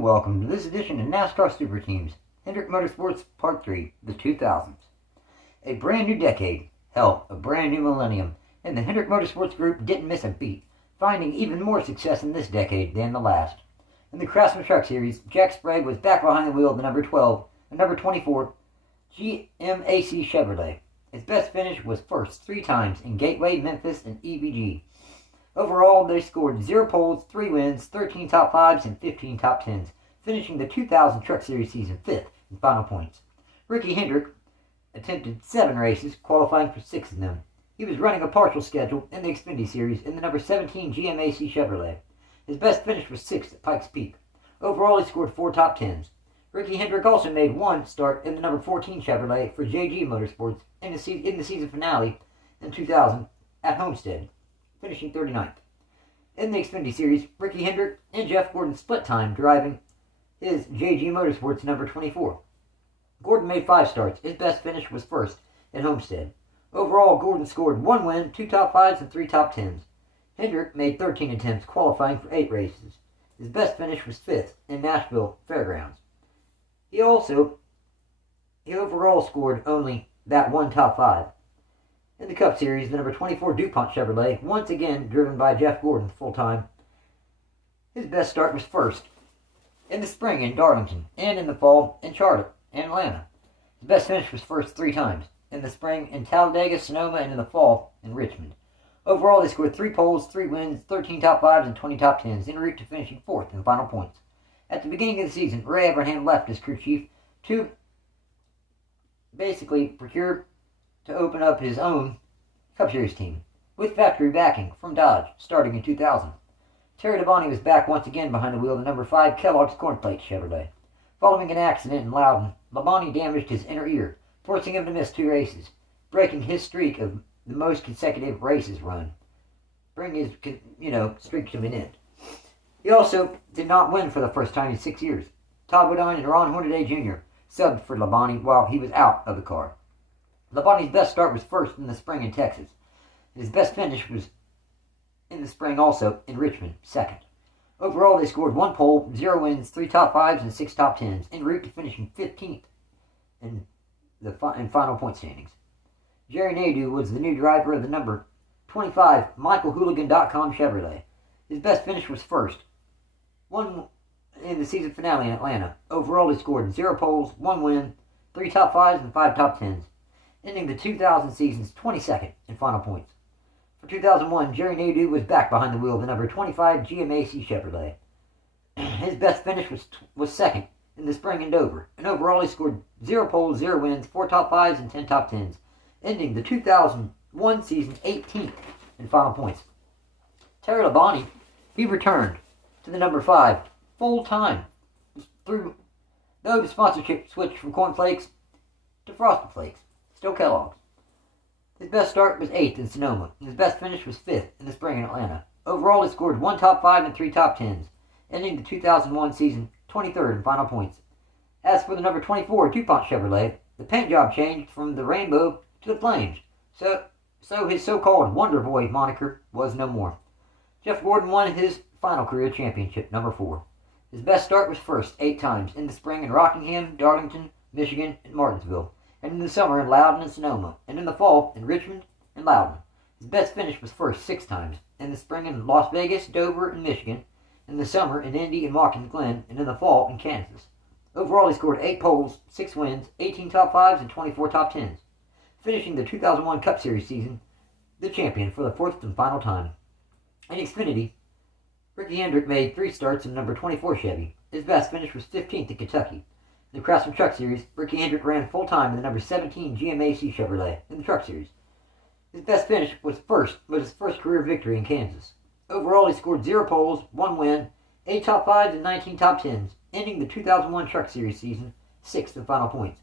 and welcome to this edition of NASCAR Super Teams, Hendrick Motorsports Part 3, the 2000s. A brand new decade, hell, a brand new millennium, and the Hendrick Motorsports group didn't miss a beat, finding even more success in this decade than the last. In the Craftsman Truck Series, Jack Sprague was back behind the wheel of the number 12 and number 24 GMAC Chevrolet. His best finish was first 3 times in Gateway, Memphis, and EBG. Overall, they scored 0 poles, 3 wins, 13 top 5s, and 15 top 10s, finishing the 2000 Truck Series season 5th in final points. Ricky Hendrick attempted 7 races, qualifying for 6 of them. He was running a partial schedule in the Xfinityseries in the number 17 GMAC Chevrolet. His best finish was 6th at Pikes Peak. Overall, he scored 4 top 10s. Ricky Hendrick also made 1 start in the number 14 Chevrolet for JG Motorsports in the season finale in 2000 at Homestead, finishing 39th. In the Xfinity Series, Ricky Hendrick and Jeffgordon split time driving his JG Motorsports number 24. Gordon made 5 starts. His best finish was first at Homestead. Overall, Gordon scored 1 win, 2 top 5s, and 3 top 10s. Hendrick made 13 attempts, qualifying for 8 races. His best finish was 5th in Nashville Fairgrounds. He overall scored only that 1 top 5. In the Cup Series, the number 24 DuPont Chevrolet, once again driven by Jeff Gordon full-time. His best start was first in the spring in Darlington, and in the fall in Charlotte and Atlanta. His best finish was first 3 times, in the spring in Talladega, Sonoma, and in the fall in Richmond. Overall, they scored 3 poles, 3 wins, 13 top 5s, and 20 top 10s, en route to finishing 4th in final points. At the beginning of the season, Ray Evernham left as crew chief to basically procure to open up his own Cup Series team, with factory backing from Dodge, starting in 2000. Terry Labonte was back once again behind the wheel of the number 5 Kellogg's Cornflakes Chevrolet. Following an accident in Loudon, Labonte damaged his inner ear, forcing him to miss 2 races, breaking his streak of the most consecutive races run, bringing his, streak to an end. He also did not win for the first time in 6 years. Todd Woodine and Ron Hornaday Jr. subbed for Labonte while he was out of the car. Labonte's best start was first in the spring in Texas. His best finish was in the spring also in Richmond, 2nd. Overall, they scored 1 pole, 0 wins, 3 top 5s, and 6 top 10s, en route to finishing 15th in final point standings. Jerry Nadeau was the new driver of the number 25 MichaelHooligan.com Chevrolet. His best finish was first, 1 in the season finale in Atlanta. Overall, he scored 0 poles, 1 win, 3 top 5s, and 5 top 10s, ending the 2000 season's 22nd in final points. For 2001, Jerry Nadeau was back behind the wheel of the number 25 GMAC Chevrolet. His best finish was 2nd in the spring in Dover, and overall he scored 0 poles, 0 wins, 4 top 5s, and 10 top 10s, ending the 2001 season's 18th in final points. Terry Labonte, he returned to the number 5 full-time, though the sponsorship switched from Cornflakes to Frosted Flakes, still Kellogg's. His best start was 8th in Sonoma, and his best finish was 5th in the spring in Atlanta. Overall, he scored 1 top 5 and 3 top 10s, ending the 2001 season 23rd in final points. As for the number 24 DuPont Chevrolet, the paint job changed from the rainbow to the flames, so his so-called Wonder Boy moniker was no more. Jeff Gordon won his final career championship, number 4. His best start was first 8 times in the spring in Rockingham, Darlington, Michigan, and Martinsville, and in the summer in Loudon and Sonoma, and in the fall in Richmond and Loudon. His best finish was first 6 times, in the spring in Las Vegas, Dover, and Michigan, in the summer in Indy and Watkins Glen, and in the fall in Kansas. Overall, he scored 8 poles, 6 wins, 18 top 5s, and 24 top 10s, finishing the 2001 Cup Series season the champion for the 4th and final time. In Xfinity, Ricky Hendrick made 3 starts in number 24 Chevy. His best finish was 15th in Kentucky. In the Craftsman Truck Series, Ricky Hendrick ran full-time in the number 17 GMAC Chevrolet in the Truck Series. His best finish was his first career victory in Kansas. Overall, he scored 0 poles, 1 win, 8 top 5s, and 19 top 10s, ending the 2001 Truck Series season 6th in final points.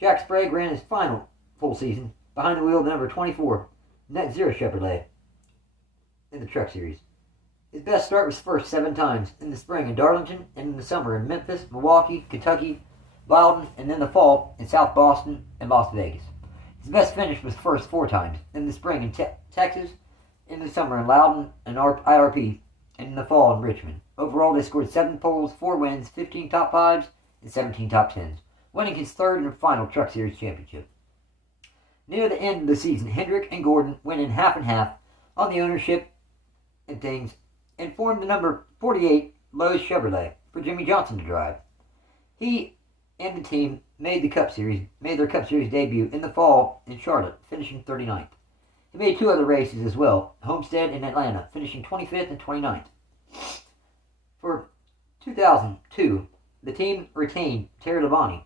Jack Sprague ran his final full season behind the wheel of the number 24 Net Zero Chevrolet in the Truck Series. His best start was first 7 times, in the spring in Darlington, and in the summer in Memphis, Milwaukee, Kentucky, Loudon, and in the fall in South Boston and Las Vegas. His best finish was first 4 times, in the spring in Texas, in the summer in Loudon and IRP, and in the fall in Richmond. Overall, they scored 7 poles, 4 wins, 15 top 5s, and 17 top 10s, winning his third and final Truck Series championship. Near the end of the season, Hendrick and Gordon went in half and half on the ownership and things, and formed the number 48 Lowe's Chevrolet for Jimmiejohnson to drive. He and the team made their Cup Series debut in the fall in Charlotte, finishing 39th. He made 2 other races as well, Homestead and Atlanta, finishing 25th and 29th. For 2002, the team retained Terry Labonte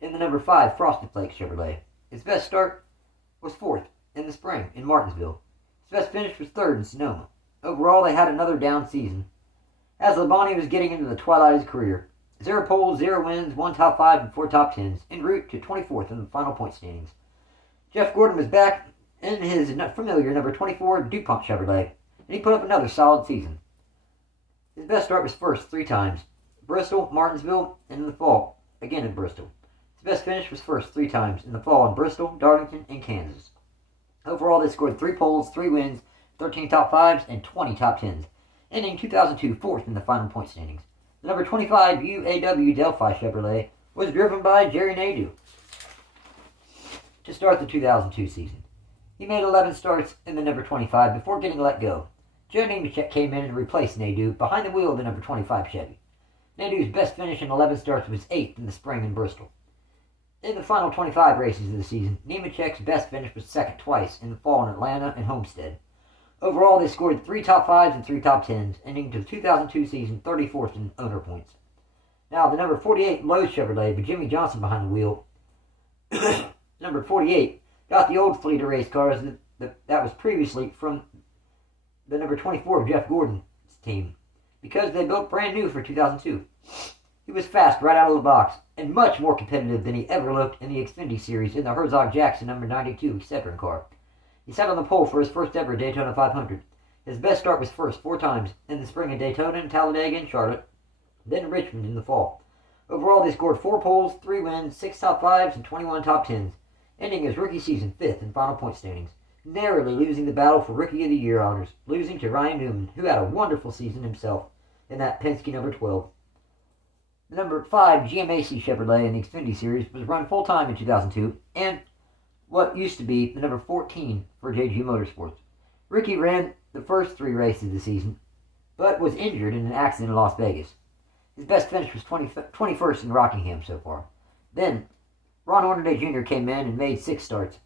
in the number 5 Frosted Flakes Chevrolet. His best start was 4th in the spring in Martinsville. His best finish was 3rd in Sonoma. Overall, they had another down season, as Labonte was getting into the twilight of his career. 0 poles, 0 wins, 1 top 5, and 4 top 10s, en route to 24th in the final point standings. Jeffgordon was back in his familiar number 24 DuPont Chevrolet, and he put up another solid season. His best start was 1st 3 times, Bristol, Martinsville, and in the fall, again in Bristol. His best finish was 1st 3 times in the fall in Bristol, Darlington, and Kansas. Overall, they scored 3 poles, 3 wins, 13 top 5s, and 20 top 10s, ending 2002 4th in the final point standings. The number 25 UAW Delphi Chevrolet was driven by Jerry Nadeau to start the 2002 season. He made 11 starts in the number 25 before getting let go. Joe Nemechek came in and replaced Nadeau behind the wheel of the number 25 Chevy. Nadeau's best finish in 11 starts was 8th in the spring in Bristol. In the final 25 races of the season, Nemechek's best finish was 2nd twice in the fall in Atlanta and Homestead. Overall, they scored 3 top 5s and 3 top 10s, ending the 2002 season 34th in owner points. Now, the number 48 Lowe's Chevrolet, with Jimmiejohnson behind the wheel, number 48, got the old fleet of race cars that was previously from the number 24 of Jeffgordon's team, because they built brand new for 2002. He was fast right out of the box, and much more competitive than he ever looked in the Xfinityseries in the Herzog-Jackson number 92 Xfinityseries car. He sat on the pole for his first ever Daytona 500. His best start was 1st 4 times in the spring in Daytona and Talladega and Charlotte, then Richmond in the fall. Overall, they scored 4 poles, 3 wins, 6 top 5s, and 21 top 10s, ending his rookie season 5th in final point standings, narrowly losing the battle for Rookie of the Year honors, losing to Ryan Newman, who had a wonderful season himself in that Penske number 12. The number 5 GMAC Chevrolet in the Xfinityseries was run full-time in 2002, and what used to be the number 14 for JG Motorsports. Ricky ran the first 3 races of the season, but was injured in an accident in Las Vegas. His best finish was 21st in Rockingham so far. Then, Ron Hornaday Jr. came in and made 6 starts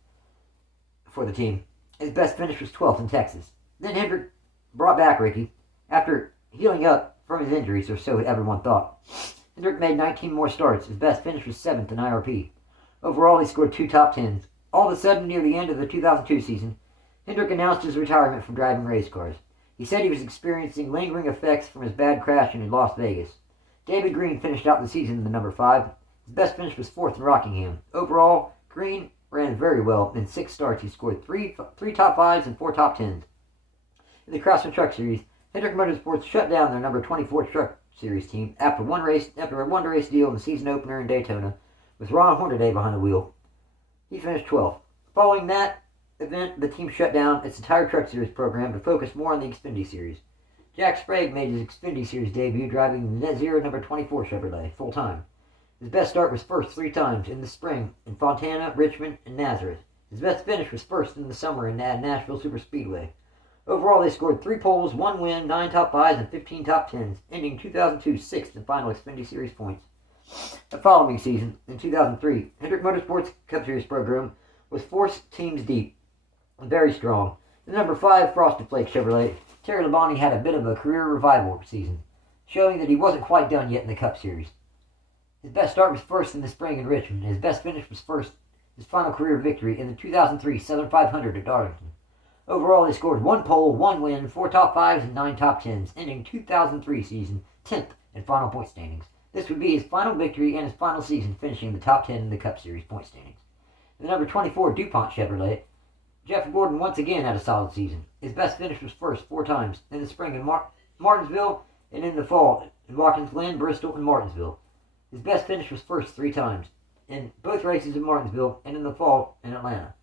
for the team. His best finish was 12th in Texas. Then Hendrick brought back Ricky after healing up from his injuries, or so everyone thought. Hendrick made 19 more starts. His best finish was 7th in IRP. Overall, he scored 2 top 10s. All of a sudden, near the end of the 2002 season, Hendrick announced his retirement from driving race cars. He said he was experiencing lingering effects from his bad crash in Las Vegas. David Green finished out the season in the number 5. His best finish was 4th in Rockingham. Overall, Green ran very well. In 6 starts, he scored 3 top 5s and 4 top 10s. In the Craftsman Truck Series, Hendrickmotorsports shut down their number 24 Truck Series team after a one-race deal in the season opener in Daytona, with Ron Hornaday behind the wheel. He finished 12th. Following that event, the team shut down its entire Truck Series program to focus more on the Xfinityseries. Jack Sprague made his Xfinityseries debut driving the Net Zero number 24 Chevrolet full-time. His best start was 1st 3 times in the spring in Fontana, Richmond, and Nazareth. His best finish was 1st in the summer in Nashville Superspeedway. Overall, they scored 3 poles, 1 win, 9 top 5s, and 15 top 10s, ending 2002 6th in final Xfinityseries points. The following season, in 2003, Hendrickmotorsports Cup Series program was 4 teams deep and very strong. The number 5 Frosted Flakes Chevrolet, Terry Labonte had a bit of a career revival season, showing that he wasn't quite done yet in the Cup Series. His best start was 1st in the spring in Richmond, and his best finish was 1st, his final career victory in the 2003 Southern 500 at Darlington. Overall, they scored 1 pole, 1 win, 4 top 5s, and 9 top 10s, ending 2003 season 10th in final point standings. This would be his final victory and his final season, finishing in the top 10 in the Cup Series point standings. The number 24 DuPont Chevrolet, Jeffgordon once again had a solid season. His best finish was 1st 4 times in the spring in Martinsville, and in the fall in Watkins Glen, Bristol, and Martinsville. His best finish was 1st 3 times in both races in Martinsville and in the fall in Atlanta.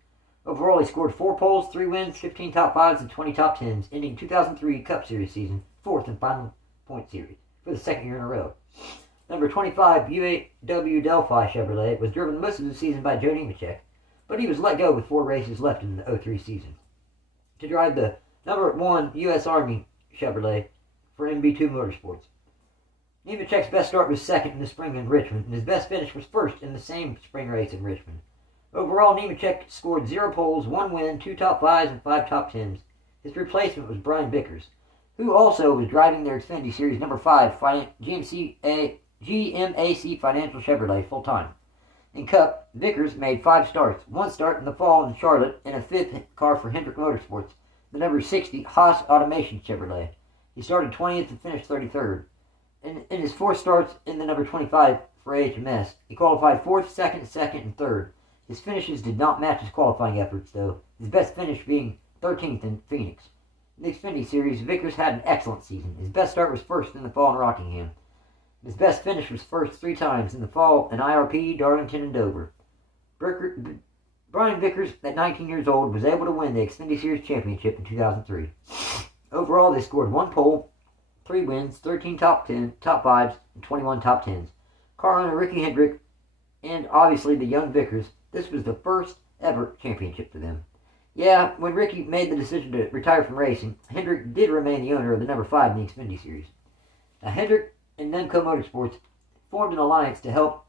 Overall, he scored 4 poles, 3 wins, 15 top 5s, and 20 top 10s, ending 2003 Cup Series season 4th in final point series for the second year in a row. Number 25, UAW Delphi Chevrolet, was driven most of the season by Joe Nemechek, but he was let go with 4 races left in the 03 season to drive the number 1 U.S. Army Chevrolet for MB2 Motorsports. Nemechek's best start was second in the spring in Richmond, and his best finish was first in the same spring race in Richmond. Overall, Nemechek scored 0 poles, 1 win, 2 top 5s, and 5 top 10s. His replacement was Brian Vickers, who also was driving their Xfinity Series number 5 GMAC Financial Chevrolet full-time. In Cup, Vickers made 5 starts, 1 start in the fall in Charlotte, and a 5th car for Hendrick Motorsports, the number 60 Haas Automation Chevrolet. He started 20th and finished 33rd. In his 4 starts in the number 25 for HMS, he qualified 4th, 2nd, and 3rd. His finishes did not match his qualifying efforts, though, his best finish being 13th in Phoenix. In the Xfinity Series, Vickers had an excellent season. His best start was first in the fall in Rockingham. His best finish was first 3 times in the fall in IRP, Darlington, and Dover. Brian Vickers, at 19 years old, was able to win the Xfinity Series Championship in 2003. Overall, they scored 1 pole, 3 wins, 13 top 5s, and 21 top 10s. Car owner Ricky Hendrick, and obviously the young Vickers, this was the first ever championship for them. Yeah, when Ricky made the decision to retire from racing, Hendrick did remain the owner of the number 5 in the Xfinity Series. Now, Hendrick and Nemco Motorsports formed an alliance to help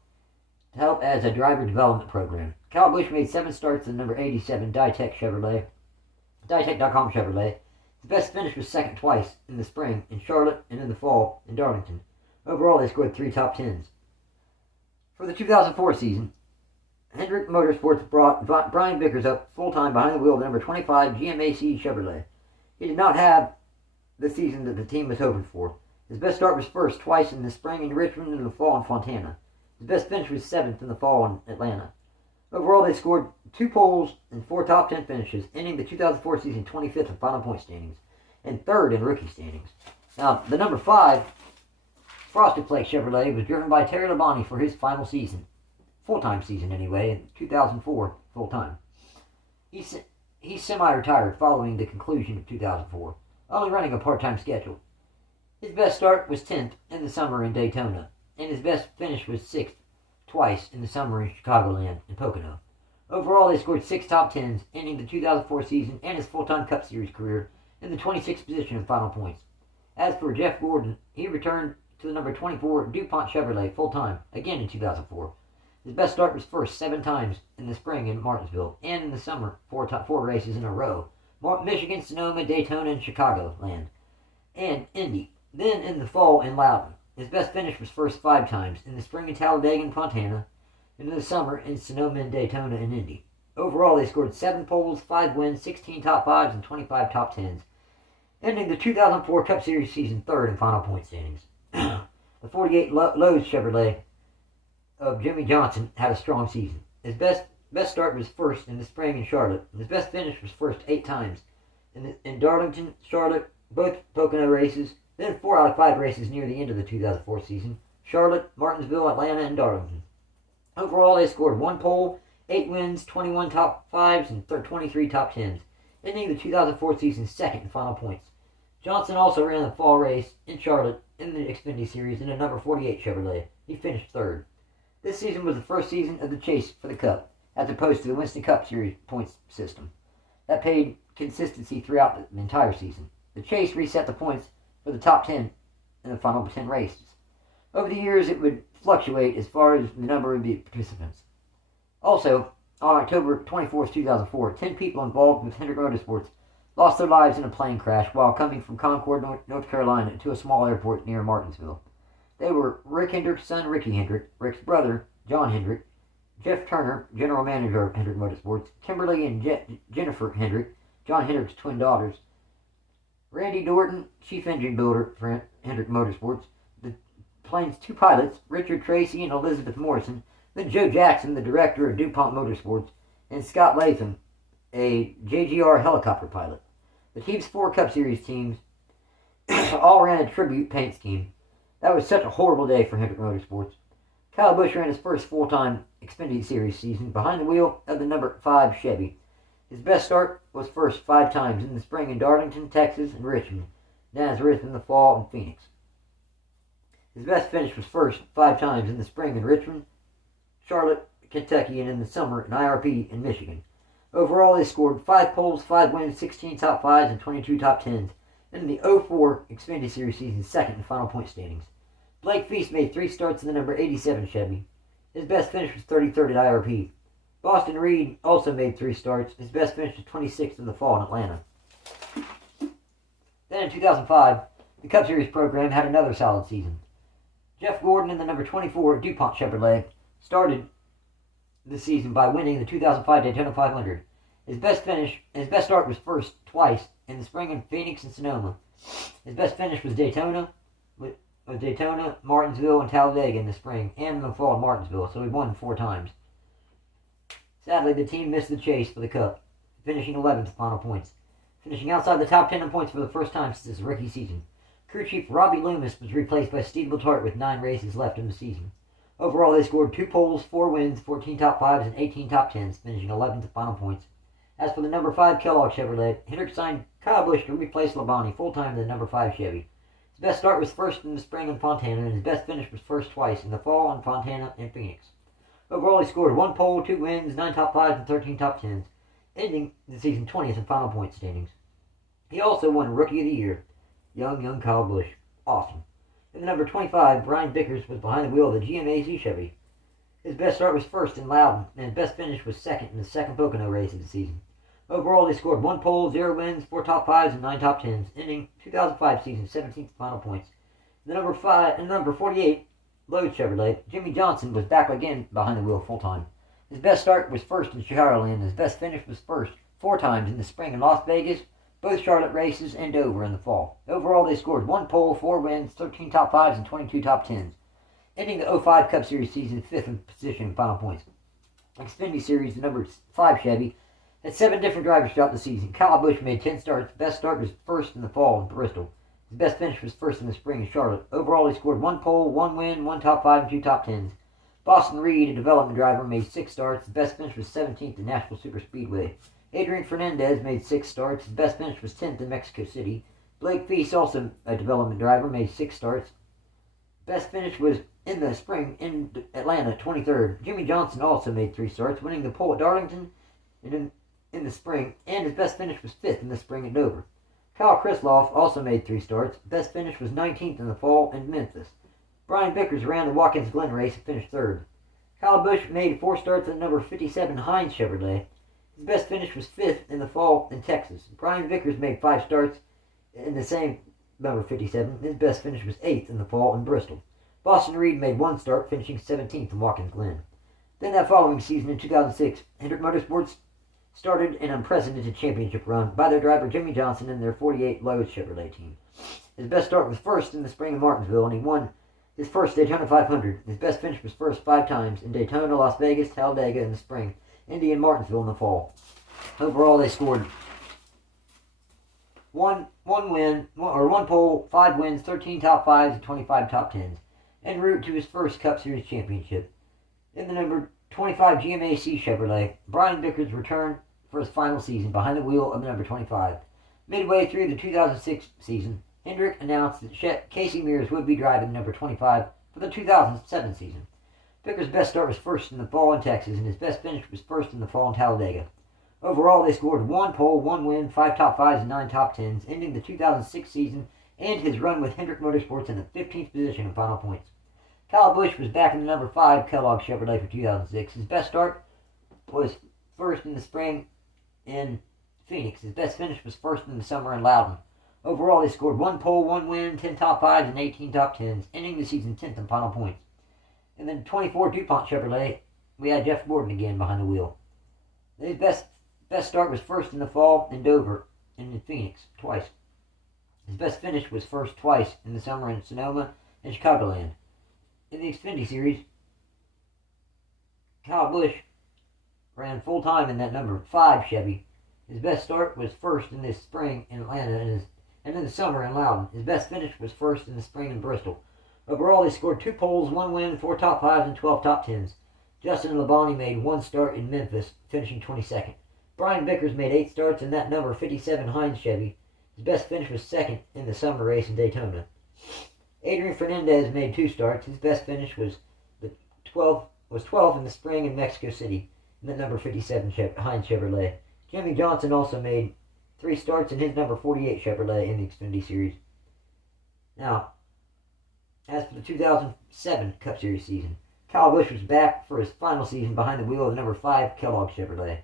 as a driver development program. Kylebusch made 7 starts in the number 87 Ditech Ditech.com Chevrolet. His best finish was second twice in the spring in Charlotte and in the fall in Darlington. Overall, they scored 3 top 10s. For the 2004 season, Hendrick Motorsports brought Brian Vickers up full-time behind the wheel of the number 25 GMAC Chevrolet. He did not have the season that the team was hoping for. His best start was first twice in the spring in Richmond and in the fall in Fontana. His best finish was 7th in the fall in Atlanta. Overall, they scored 2 poles and 4 top 10 finishes, ending the 2004 season 25th in final point standings and 3rd in rookie standings. Now, the number 5 Frosted Flake Chevrolet was driven by Terry Labonte for his final season. Full-time season anyway, in 2004, full-time. He's semi-retired following the conclusion of 2004, only running a part-time schedule. His best start was 10th in the summer in Daytona, and his best finish was 6th twice in the summer in Chicagoland and Pocono. Overall, they scored 6 top 10s, ending the 2004 season and his full-time Cup Series career in the 26th position in final points. As for Jeffgordon, he returned to the number 24 DuPont Chevrolet full-time, again in 2004. His best start was first 7 times in the spring in Martinsville, and in the summer, 4 races in a row. Michigan, Sonoma, Daytona, and Chicagoland, and Indy. Then in the fall in Loudon. His best finish was first 5 times, in the spring in Talladega and Fontana, and in the summer in Sonoma and Daytona and Indy. Overall, they scored 7 poles, 5 wins, 16 top 5s, and 25 top 10s, ending the 2004 Cup Series season 3rd in final point standings. The 48 Lowe's Chevrolet of Jimmiejohnson had a strong season. His best start was first in the spring in Charlotte, and his best finish was first 8 times. In Darlington, Charlotte, both Pocono races, then 4 out of 5 races near the end of the 2004 season, Charlotte, Martinsville, Atlanta, and Darlington. Overall, they scored 1 pole, 8 wins, 21 top 5s, and 23 top 10s, ending the 2004 season 2nd in final points. Johnson also ran the fall race in Charlotte in the Xfinity Series in a number 48 Chevrolet. He finished 3rd. This season was the first season of the chase for the Cup, as opposed to the Winston Cup Series points system. That paid consistency throughout the entire season. The chase reset the points for the top 10 in the final 10 races. Over the years, it would fluctuate as far as the number of the participants. Also, on October 24, 2004, 10 people involved with Hendrick Motorsports lost their lives in a plane crash while coming from Concord, North Carolina to a small airport near Martinsville. They were Rick Hendrick's son, Ricky Hendrick, Rick's brother, John Hendrick, Jeff Turner, general manager of Hendrick Motorsports, Kimberly and Jennifer Hendrick, John Hendrick's twin daughters, Randy Dorton, chief engine builder for Hendrick Motorsports, the plane's 2 pilots, Richard Tracy and Elizabeth Morrison, then Joe Jackson, the director of DuPont Motorsports, and Scott Latham, a JGR helicopter pilot. The team's 4 Cup Series teams all ran a tribute paint scheme. That was such a horrible day for Hendrick Motorsports. Kylebusch ran his first full-time Xfinity Series season behind the wheel of the number 5 Chevy. His best start was first 5 times in the spring in Darlington, Texas, and Richmond, Nazareth in the fall, and Phoenix. His best finish was first 5 times in the spring in Richmond, Charlotte, Kentucky, and in the summer in IRP in Michigan. Overall, they scored 5 poles, 5 wins, 16 top 5s, and 22 top 10s, and in the 04 Xfinity Series season, second in final point standings. Blake Feast made 3 starts in the number 87 Chevy. His best finish was 33rd at IRP. Boston Reed also made 3 starts. His best finish was 26th in the fall in Atlanta. Then in 2005, the Cup Series program had another solid season. Jeffgordon in the number 24 DuPont Chevrolet started the season by winning the 2005 Daytona 500. His best start was first twice in the spring in Phoenix and Sonoma. His best finish was Daytona, Martinsville, and Talladega in the spring, and in the fall in Martinsville, so he won 4 times. Sadly, the team missed the chase for the Cup, finishing 11th final points, finishing outside the top 10 in points for the first time since his rookie season. Crew chief Robbie Loomis was replaced by Steve Letarte with 9 races left in the season. Overall, they scored 2 poles, 4 wins, 14 top 5s, and 18 top 10s, finishing 11th in final points. As for the number 5 Kellogg Chevrolet, Hendrick signed Kylebusch to replace Labonte full-time in the number 5 Chevy. His best start was first in the spring in Fontana, and his best finish was first twice in the fall in Fontana and Phoenix. Overall, he scored 1 pole, 2 wins, 9 top 5s, and 13 top 10s, ending the season 20th in final point standings. He also won Rookie of the Year. Young Kyle Busch. Awesome. In the number 25, Brian Bickers was behind the wheel of the GMAZ Chevy. His best start was first in Loudon, and his best finish was second in the second Pocono race of the season. Overall, they scored 1 pole, 0 wins, 4 top 5s, and 9 top 10s, ending 2005 season 17th final points. In the number 48, Lowe's Chevrolet, Jimmiejohnson was back again behind the wheel full-time. His best start was first in Chicagoland, and his best finish was first 4 times in the spring in Las Vegas, both Charlotte races, and Dover in the fall. Overall, they scored 1 pole, 4 wins, 13 top 5s, and 22 top 10s, ending the 05 Cup Series season 5th in position in final points. Xfinity Series, the number 5 Chevy, had 7 different drivers throughout the season. Kylebusch made 10 starts. Best start was first in the fall in Bristol. His best finish was first in the spring in Charlotte. Overall, he scored 1 pole, 1 win, 1 top 5, and 2 top 10s. Boston Reed, a development driver, made 6 starts. His best finish was 17th in Nashville Superspeedway. Adrian Fernandez made 6 starts. His best finish was 10th in Mexico City. Blake Feast, also a development driver, made 6 starts. Best finish was in the spring in Atlanta, 23rd. Jimmiejohnson also made 3 starts, winning the pole at Darlington and in the spring, and his best finish was 5th in the spring at Dover. Kyle Krisloff also made 3 starts. Best finish was 19th in the fall in Memphis. Brian Bickers ran the Watkins Glen race and finished 3rd. Kylebusch made 4 starts at number 57 Heinz Chevrolet. His best finish was 5th in the fall in Texas. Brian Vickers made 5 starts in the same number 57. His best finish was 8th in the fall in Bristol. Boston Reed made 1 start, finishing 17th in Watkins Glen. Then that following season in 2006, Hendrickmotorsports started an unprecedented championship run by their driver Jimmiejohnson and their 48 Lowe's Chevrolet team. His best start was first in the spring in Martinsville, and he won his first Daytona 500. His best finish was first 5 times in Daytona, Las Vegas, Talladega in the spring, Indy, and Martinsville in the fall. Overall, they scored 1 pole, 5 wins, 13 top 5s, and 25 top 10s, en route to his first Cup Series championship. In the number 25 GMAC Chevrolet, Brian Bickers returned for his final season behind the wheel of the number 25. Midway through the 2006 season, Hendrick announced that Casey Mears would be driving the number 25 for the 2007 season. Bickers' best start was first in the fall in Texas, and his best finish was first in the fall in Talladega. Overall, they scored 1 pole, 1 win, 5 top 5s, and 9 top 10s, ending the 2006 season and his run with Hendrick Motorsports in the 15th position in final points. Kylebusch was back in the number 5 Kellogg Chevrolet for 2006. His best start was first in the spring in Phoenix. His best finish was first in the summer in Loudon. Overall, they scored 1 pole, 1 win, 10 top 5s, and 18 top 10s, ending the season 10th in final points. And then 24 DuPont Chevrolet, we had Jeffgordon again behind the wheel. His best start was first in the fall in Dover and in Phoenix, twice. His best finish was first twice in the summer in Sonoma and Chicagoland. In the Xfinity Series, Kylebusch ran full-time in that number 5 Chevy. His best start was first in this spring in Atlanta and in the summer in Loudon. His best finish was first in the spring in Bristol. Overall, they scored 2 poles, 1 win, 4 top 5s, and 12 top 10s. Justin Labonte made 1 start in Memphis, finishing 22nd. Brian Bickers made 8 starts in that number 57 Heinz Chevy. His best finish was 2nd in the summer race in Daytona. Adrian Fernandez made 2 starts. His best finish was 12th in the spring in Mexico City in the number 57 Heinz Chevrolet. Jimmiejohnson also made 3 starts in his number 48 Chevrolet in the Xfinity Series. Now, as for the 2007 Cup Series season, Kylebusch was back for his final season behind the wheel of the number 5 Kellogg Chevrolet.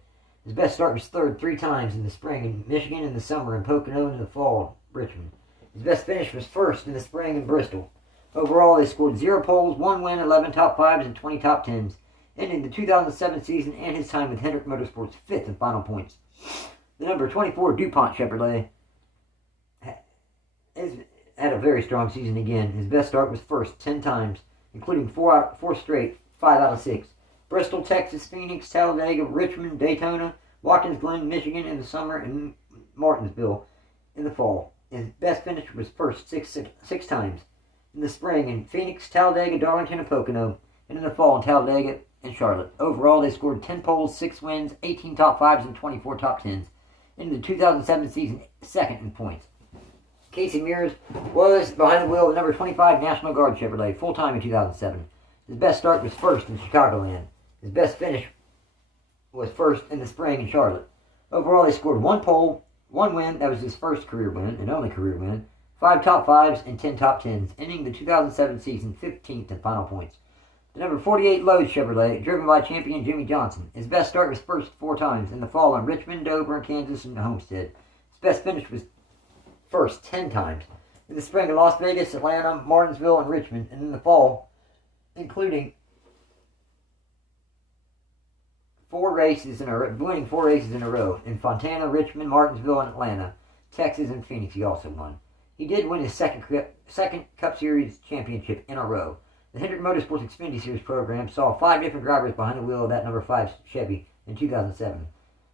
His best start was 3rd 3 times in the spring in Michigan, in the summer in Pocono, and in the fall in Richmond. His best finish was 1st in the spring in Bristol. Overall, they scored 0 poles, 1 win, 11 top 5s, and 20 top 10s, ending the 2007 season and his time with Hendrickmotorsports 5th in final points. The number 24 DuPont Chevrolet had a very strong season again. His best start was 1st 10 times, including 4 straight, 5 out of 6. Bristol, Texas, Phoenix, Talladega, Richmond, Daytona, Watkins Glen, Michigan in the summer, and Martinsville in the fall. His best finish was 1st 6 times in the spring in Phoenix, Talladega, Darlington, and Pocono, and in the fall in Talladega and Charlotte. Overall, they scored 10 poles, 6 wins, 18 top 5s, and 24 top 10s. In the 2007 season, 2nd in points. Casey Mears was behind the wheel of the number 25 National Guard Chevrolet full-time in 2007. His best start was 1st in Chicagoland. His best finish was 1st in the spring in Charlotte. Overall, they scored 1 pole, 1 win, that was his first career win and only career win, 5 top 5s, and 10 top 10s, ending the 2007 season 15th in final points. The number 48 Lowe's Chevrolet, driven by champion Jimmiejohnson. His best start was 1st 4 times in the fall in Richmond, Dover, Kansas, and Homestead. His best finish was 1st 10 times in the spring in Las Vegas, Atlanta, Martinsville, and Richmond, and in the fall, including winning 4 races in a row in Fontana, Richmond, Martinsville, and Atlanta, Texas, and Phoenix. He also won. He did win his second Cup Series championship in a row. The Hendrick Motorsports Xfinity Series program saw 5 different drivers behind the wheel of that number 5 Chevy in 2007.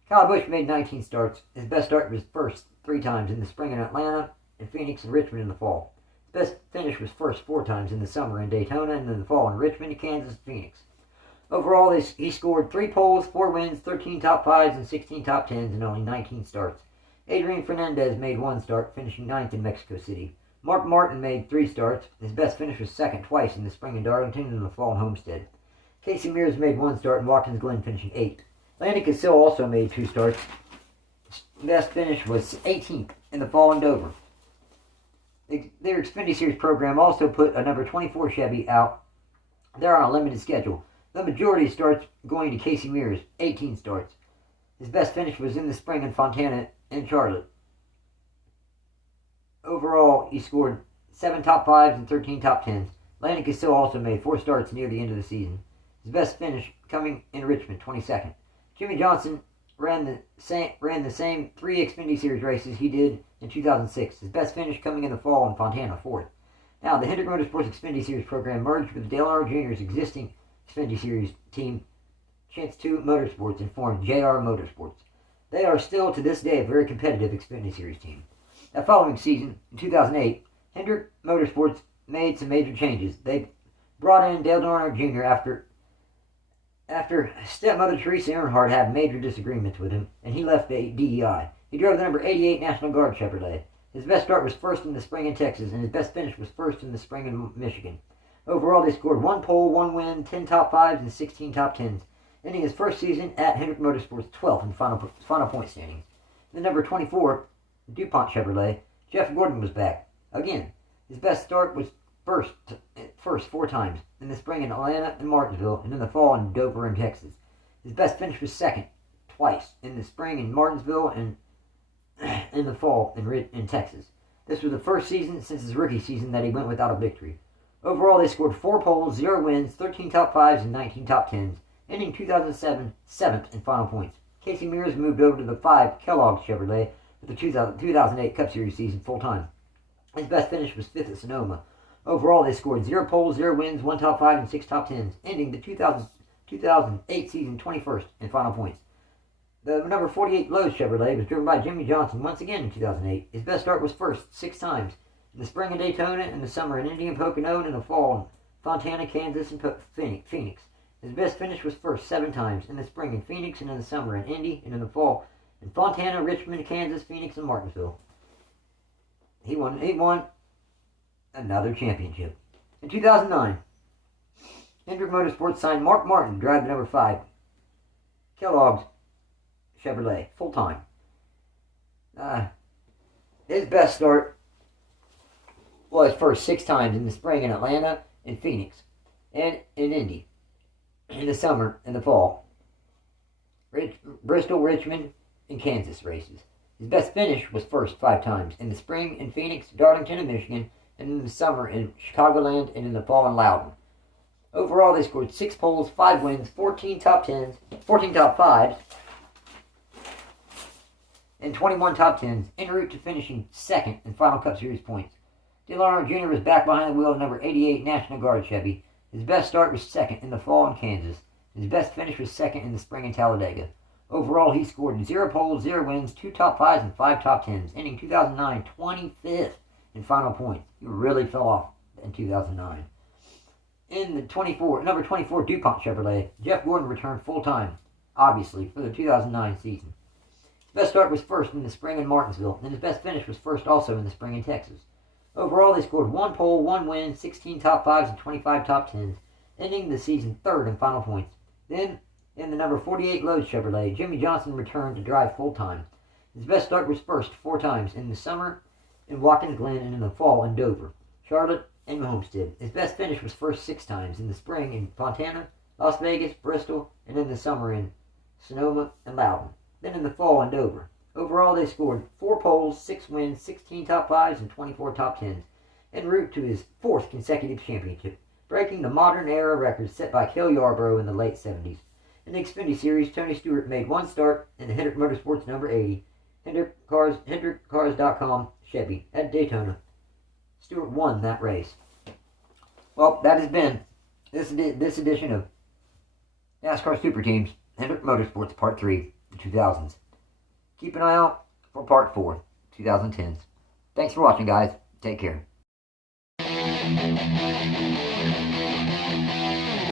Kylebusch made 19 starts. His best start was 1st 3 times in the spring in Atlanta, and Phoenix, and Richmond in the fall. His best finish was 1st 4 times in the summer in Daytona, and in the fall in Richmond, Kansas, and Phoenix. Overall, he scored 3 poles, 4 wins, 13 top 5s, and 16 top 10s in only 19 starts. Adrian Fernandez made 1 start, finishing 9th in Mexico City. Markmartin made 3 starts. His best finish was 2nd twice in the spring in Darlington and in the fall in Homestead. Casey Mears made 1 start in Watkins Glen, finishing 8th. Landon Cassill also made 2 starts. His best finish was 18th in the fall in Dover. Their Xfinity Series program also put a number 24 Chevy out. They're on a limited schedule. The majority starts going to Casey Mears, 18 starts. His best finish was in the spring in Fontana and Charlotte. Overall, he scored 7 top 5s and 13 top 10s. Landon Cassill also made 4 starts near the end of the season. His best finish coming in Richmond, 22nd. Jimmiejohnson ran the same 3 Xfinity Series races he did in 2006. His best finish coming in the fall in Fontana, 4th. Now, the Hendrick Motorsports Xfinity Series program merged with Dale R. Jr.'s existing Xfinity Series team, Chance 2 Motorsports, and formed JR Motorsports. They are still, to this day, a very competitive Xfinity Series team. That following season, in 2008, Hendrick Motorsports made some major changes. They brought in Dale Earnhardt Jr. after stepmother Teresa Earnhardt had major disagreements with him, and he left the DEI. He drove the number 88 National Guard Chevrolet. His best start was 1st in the spring in Texas, and his best finish was 1st in the spring in Michigan. Overall, they scored 1 pole, 1 win, 10 top 5s, and 16 top 10s, ending his first season at Hendrick Motorsports 12th in final point standings. The number 24 DuPont Chevrolet, Jeffgordon was back. Again, his best start was 1st 4 times, in the spring in Atlanta and Martinsville, and in the fall in Dover and Texas. His best finish was 2nd twice, in the spring in Martinsville and in the fall in Texas. This was the first season since his rookie season that he went without a victory. Overall, they scored 4 poles, 0 wins, 13 top 5s, and 19 top 10s, ending 2007 7th in final points. Casey Mears moved over to the 5 Kellogg Chevrolet for the 2008 Cup Series season full-time. His best finish was 5th at Sonoma. Overall, they scored 0 poles, 0 wins, 1 top 5, and 6 top 10s, ending the 2008 season 21st in final points. The number 48 Lowe's Chevrolet was driven by Jimmiejohnson once again in 2008. His best start was 1st 6 times, in the spring in Daytona, in the summer in Indy and Pocono, and in the fall in Fontana, Kansas, and Phoenix. His best finish was 1st 7 times, in the spring in Phoenix, and in the summer in Indy, and in the fall in Fontana, Richmond, Kansas, Phoenix, and Martinsville. He won another championship. In 2009, Hendrickmotorsports signed Markmartin to drive the number 5 Kellogg's Chevrolet full-time. His best start was first 6 times in the spring in Atlanta and Phoenix, and in Indy in the summer and the fall. Bristol, Richmond, and Kansas races. His best finish was first 5 times in the spring in Phoenix, Darlington, and Michigan, and in the summer in Chicagoland, and in the fall in Loudon. Overall, they scored 6 poles, 5 wins, 14 top 10s, 14 top 5s, and 21 top 10s, en route to finishing second in Final Cup Series points. Dale Earnhardt Jr. was back behind the wheel of number 88 National Guard Chevy. His best start was second in the fall in Kansas. His best finish was second in the spring in Talladega. Overall, he scored 0 poles, 0 wins, 2 top 5s, and 5 top 10s, ending 2009 25th in final points. He really fell off in 2009. In the number 24 DuPont Chevrolet, Jeffgordon returned full-time, obviously, for the 2009 season. His best start was first in the spring in Martinsville, and his best finish was first also in the spring in Texas. Overall, they scored 1 pole, 1 win, 16 top 5s, and 25 top 10s, ending the season third in final points. Then, in the number 48 Lowe's Chevrolet, Jimmiejohnson returned to drive full-time. His best start was first 4 times in the summer in Watkins Glen and in the fall in Dover, Charlotte, and Homestead. His best finish was first 6 times in the spring in Fontana, Las Vegas, Bristol, and in the summer in Sonoma and Loudon. Then in the fall in Dover. Overall, they scored 4 poles, 6 wins, 16 top 5s, and 24 top 10s, en route to his 4th consecutive championship, breaking the modern era record set by Cale Yarborough in the late 70s. In the Xfinityseries, Tony Stewart made 1 start in the Hendrick Motorsports number 80, HendrickCars.com Chevy at Daytona. Stewart won that race. Well, that has been this edition of NASCAR Super Teams, Hendrick Motorsports Part 3, the 2000s. Keep an eye out for Part 4, 2010s. Thanks for watching, guys. Take care.